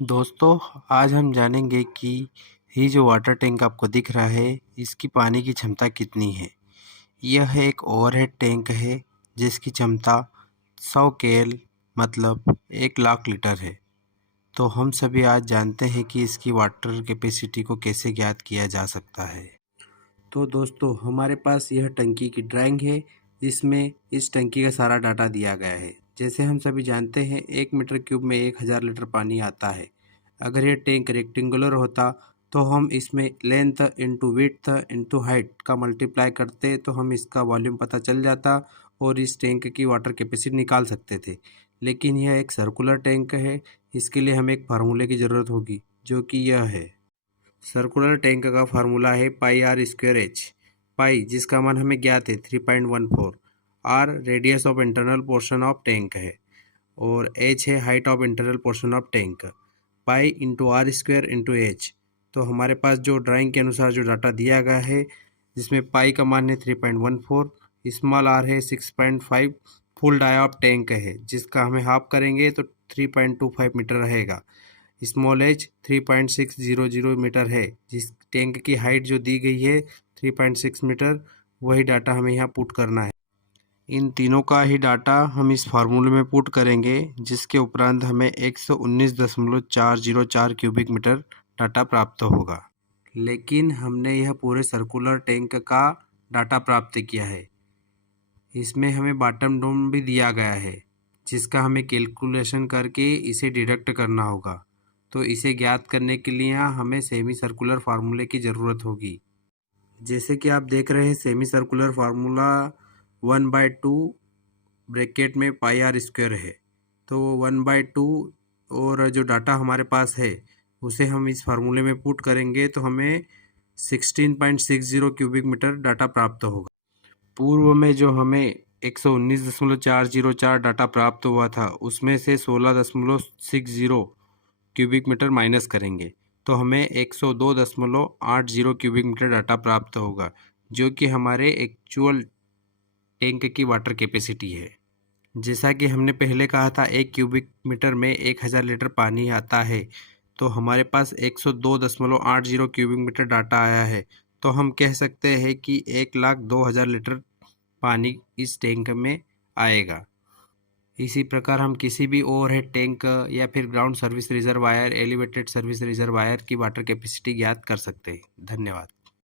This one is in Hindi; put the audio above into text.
दोस्तों, आज हम जानेंगे कि ये जो वाटर टैंक आपको दिख रहा है, इसकी पानी की क्षमता कितनी है। यह एक ओवरहेड टैंक है जिसकी क्षमता 100 केएल मतलब 1 लाख लीटर है। तो हम सभी आज जानते हैं कि इसकी वाटर कैपेसिटी को कैसे ज्ञात किया जा सकता है। तो दोस्तों, हमारे पास यह टंकी की ड्राइंग है जिसमें इस टंकी का सारा डाटा दिया गया है। जैसे हम सभी जानते हैं 1 मीटर क्यूब में 1000 लीटर पानी आता है। अगर यह टैंक रेक्टेंगुलर होता तो हम इसमें length into width into height का मल्टीप्लाई करते तो हम इसका वॉल्यूम पता चल जाता और इस टैंक की वाटर कैपेसिटी निकाल सकते थे। लेकिन यह एक सर्कुलर टैंक है, इसके लिए हमें एक फार्मूले की ज़रूरत होगी जो कि यह है। सर्कुलर टैंक का फार्मूला है pi r square h. Pi जिसका मान हमें ज्ञात है 3.14, r radius of internal portion of tank है और एच है height of internal portion of tank. Pi into r square into h. तो हमारे पास जो ड्राइंग के अनुसार जो डाटा दिया गया है जिसमें पाई का मान है 3.14, स्मॉल आर है 6.5, फुल डाया ऑफ टैंक है जिसका हमें हाफ करेंगे तो 3.25 मीटर रहेगा। स्मॉल एच 3.600 मीटर है। जिस टैंक की हाइट जो दी गई है 3.6 मीटर, वही डाटा हमें यहाँ पुट करना है। इन तीनों का ही डाटा हम इस फार्मूले में पुट करेंगे जिसके उपरांत हमें 119.404 क्यूबिक मीटर डाटा प्राप्त होगा। लेकिन हमने यह पूरे सर्कुलर टैंक का डाटा प्राप्त किया है। इसमें हमें बॉटम डाउन भी दिया गया है जिसका हमें कैलकुलेशन करके इसे डिडक्ट करना होगा। तो इसे ज्ञात करने के लिए हमें सेमी सर्कुलर फार्मूले की ज़रूरत होगी। जैसे कि आप देख रहे हैं सेमी सर्कुलर फार्मूला 1/2 ब्रैकेट में पाई आर स्क्वायर है। तो 1/2 और जो डाटा हमारे पास है उसे हम इस फार्मूले में पुट करेंगे तो हमें 16.60 क्यूबिक मीटर डाटा प्राप्त होगा। पूर्व में जो हमें 119.404 डाटा प्राप्त हुआ था उसमें से 16.60 क्यूबिक मीटर माइनस करेंगे तो हमें 102.80 क्यूबिक मीटर डाटा प्राप्त होगा जो कि हमारे एक्चुअल टैंक की वाटर कैपेसिटी है। जैसा कि हमने पहले कहा था 1 क्यूबिक मीटर में 1000 लीटर पानी आता है, तो हमारे पास 102.80 क्यूबिक मीटर डाटा आया है। तो हम कह सकते हैं कि 1,02,000 लीटर पानी इस टैंक में आएगा। इसी प्रकार हम किसी भी ओवरहेड टैंक या फिर ground service reservoir, elevated service reservoir की वाटर कैपेसिटी ज्ञात कर सकते हैं। धन्यवाद।